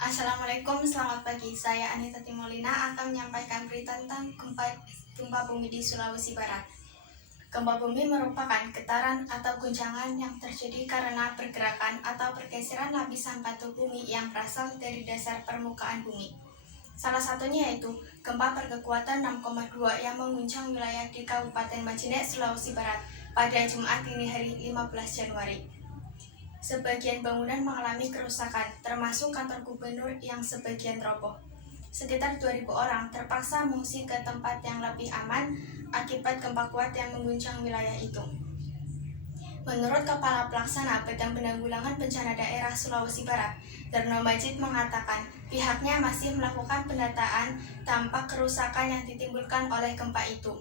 Assalamualaikum, selamat pagi. Saya Anita Timolina akan menyampaikan berita tentang gempa bumi di Sulawesi Barat. Gempa bumi merupakan getaran atau guncangan yang terjadi karena pergerakan atau pergeseran lapisan batu bumi yang berasal dari dasar permukaan bumi. Salah satunya yaitu gempa berkekuatan 6,2 yang mengguncang wilayah di Kabupaten Majene, Sulawesi Barat pada Jumat dini hari 15 Januari. Sebagian bangunan mengalami kerusakan, termasuk kantor gubernur yang sebagian roboh. Sekitar 2.000 orang terpaksa mengungsi ke tempat yang lebih aman akibat gempa kuat yang mengguncang wilayah itu. Menurut Kepala Pelaksana Badan Penanggulangan Bencana Daerah Sulawesi Barat, Darno Majid mengatakan pihaknya masih melakukan pendataan dampak kerusakan yang ditimbulkan oleh gempa itu.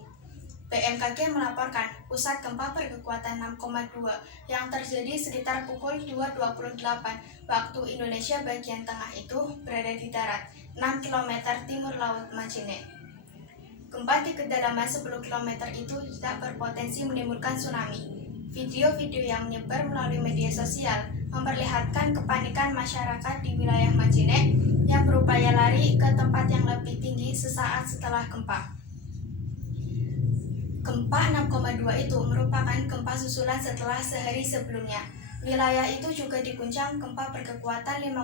BMKG melaporkan pusat gempa berkekuatan 6,2 yang terjadi sekitar pukul 2.28 waktu Indonesia bagian tengah itu berada di darat 6 km timur laut Majene. Gempa di kedalaman 10 km itu tidak berpotensi menimbulkan tsunami. Video-video yang menyebar melalui media sosial memperlihatkan kepanikan masyarakat di wilayah Majene yang berupaya lari ke tempat yang lebih tinggi sesaat setelah gempa. Gempa 6,2 itu merupakan gempa susulan setelah sehari sebelumnya. Wilayah itu juga diguncang gempa berkekuatan 5,9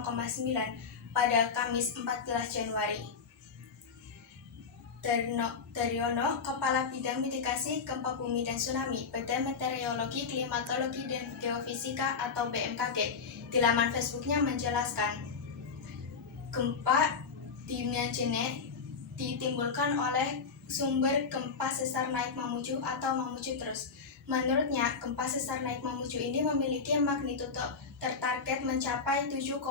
pada Kamis 14 Januari. Daryono, Kepala Bidang Mitigasi Gempa Bumi dan Tsunami, Badan Meteorologi, Klimatologi, dan Geofisika atau BMKG, di laman Facebooknya menjelaskan, gempa di Majene ditimbulkan oleh sumber gempa sesar naik memuju atau memuju terus. Menurutnya, gempa sesar naik memuju ini memiliki magnitudo tertarget mencapai 7,0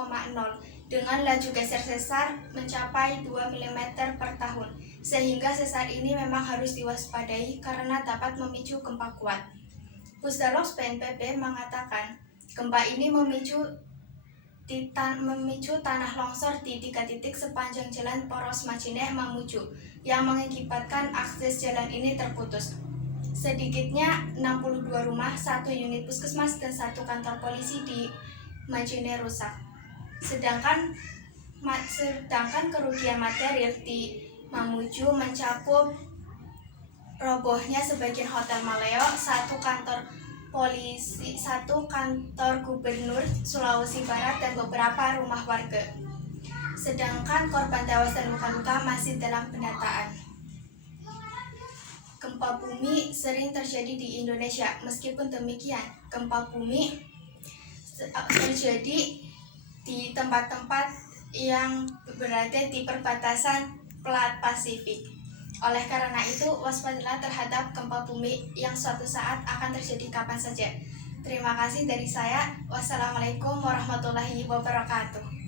dengan laju geser sesar mencapai 2 mm per tahun, sehingga sesar ini memang harus diwaspadai karena dapat memicu gempa kuat. Pusdalos BNPB mengatakan, gempa ini memicu tanah longsor di 3 titik sepanjang jalan Poros Majene Mamuju yang mengakibatkan akses jalan ini terputus. Sedikitnya 62 rumah, 1 unit puskesmas, dan 1 kantor polisi di Majene rusak. Sedangkan kerugian material di Mamuju mencakup robohnya sebagian hotel Maleo, 1 kantor polisi, 1 kantor gubernur Sulawesi Barat, dan beberapa rumah warga. Sedangkan korban tewas dan luka-luka masih dalam pendataan. Gempa bumi sering terjadi di Indonesia. Meskipun demikian, gempa bumi terjadi di tempat-tempat yang berada di perbatasan Plat Pasifik. Oleh karena itu, waspadalah terhadap gempa bumi yang suatu saat akan terjadi kapan saja. Terima kasih dari saya. Wassalamualaikum warahmatullahi wabarakatuh.